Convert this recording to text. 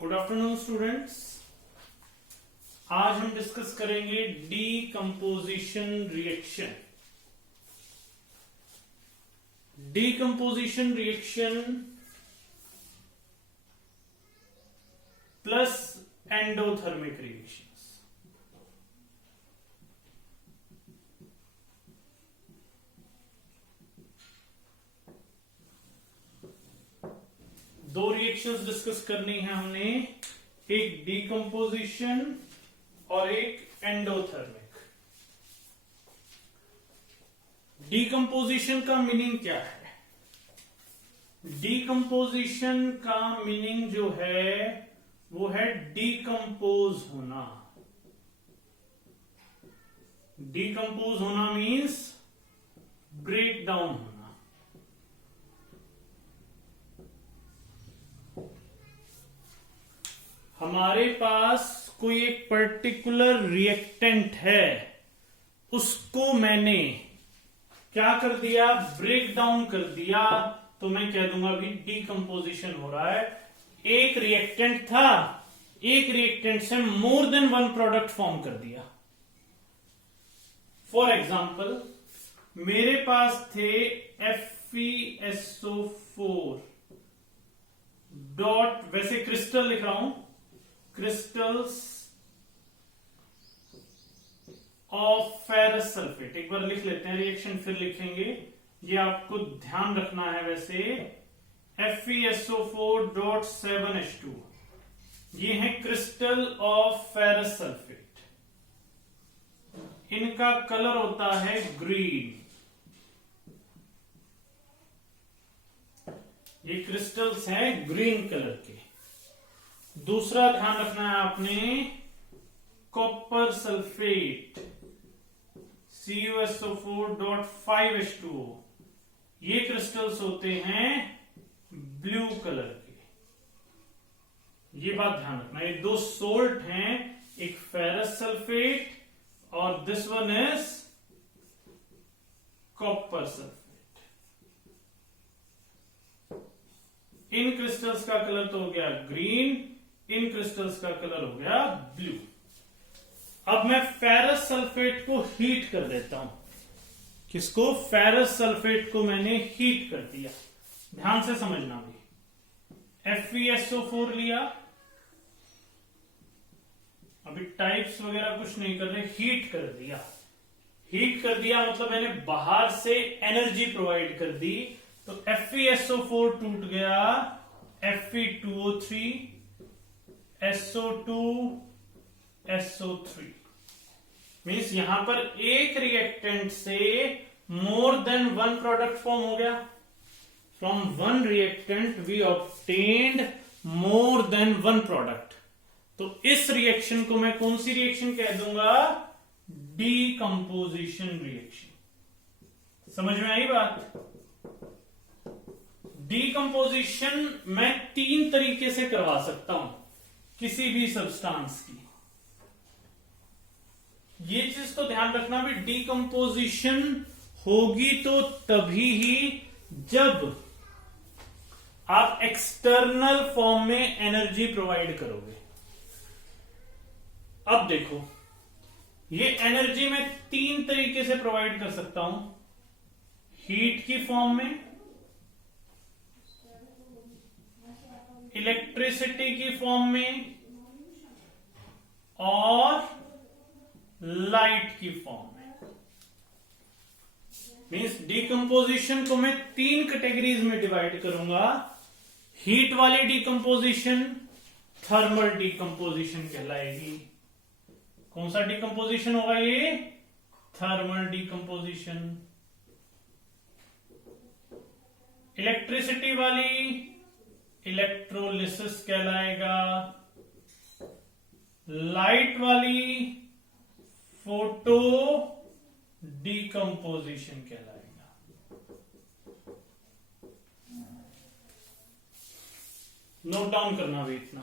Good afternoon students. आज हम discuss करेंगे decomposition reaction. Decomposition reaction plus endothermic reactions. दो रिएक्शंस डिस्कस करनी है हमने, एक डीकंपोजिशन और एक एंडोथर्मिक। डीकंपोजिशन का मीनिंग क्या है? डीकंपोजिशन का मीनिंग जो है वो है डीकंपोज होना। डीकंपोज होना मीन्स ब्रेक डाउन होना। हमारे पास कोई एक पर्टिकुलर रिएक्टेंट है, उसको मैंने क्या कर दिया? ब्रेक डाउन कर दिया, तो मैं कह दूंगा अभी डीकंपोजिशन हो रहा है। एक रिएक्टेंट था, एक रिएक्टेंट से more than one product form कर दिया। फॉर एग्जाम्पल मेरे पास थे FeSO4 डॉट, वैसे क्रिस्टल लिख रहा हूं, क्रिस्टल्स ऑफ फेरस सल्फेट। एक बार लिख लेते हैं, रिएक्शन फिर लिखेंगे, ये आपको ध्यान रखना है। वैसे FeSO4.7H2 ये है क्रिस्टल ऑफ फेरस सल्फेट। इनका कलर होता है ग्रीन। ये क्रिस्टल्स हैं ग्रीन कलर के। दूसरा ध्यान रखना है आपने, कॉपर सल्फेट CuSO4.5H2O, ये क्रिस्टल्स होते हैं ब्लू कलर के। ये बात ध्यान रखना, ये दो सोल्ट हैं, एक फेरस सल्फेट और this one is copper sulphate. In crystals का कलर तो हो गया ग्रीन, इन क्रिस्टल्स का कलर हो गया ब्लू। अब मैं फेरस सल्फेट को हीट कर देता हूं। किसको? फेरस सल्फेट को मैंने हीट कर दिया। ध्यान से समझना भी। FeSO4 लिया, अभी टाइप्स वगैरह कुछ नहीं कर रहे, हीट कर दिया। हीट कर दिया मतलब मैंने बाहर से एनर्जी प्रोवाइड कर दी, तो FeSO4 टूट गया Fe2O3 SO2 SO3। मीन्स यहां पर एक रिएक्टेंट से more than one product form हो गया। From one reactant we obtained more than one product. तो इस रिएक्शन को मैं कौन सी रिएक्शन कह दूंगा? Decomposition reaction. समझ में आई बात? डीकंपोजिशन मैं तीन तरीके से करवा सकता हूं किसी भी सब्सटेंस की। ये चीज तो ध्यान रखना भी, डीकंपोजिशन होगी तो तभी ही जब आप एक्सटर्नल फॉर्म में एनर्जी प्रोवाइड करोगे। अब देखो, ये एनर्जी मैं तीन तरीके से प्रोवाइड कर सकता हूं, हीट की फॉर्म में, इलेक्ट्रिसिटी की फॉर्म में और लाइट की फॉर्म में। मीन्स डीकंपोजिशन को मैं तीन कैटेगरीज में डिवाइड करूंगा। हीट वाली डीकंपोजिशन थर्मल डीकंपोजिशन कहलाएगी। कौन सा डीकंपोजिशन होगा ये? Thermal decomposition. इलेक्ट्रिसिटी वाली इलेक्ट्रोलिसिस कहलाएगा। लाइट वाली फोटो डीकंपोजिशन कहलाएगा। नोट डाउन करना भी इतना।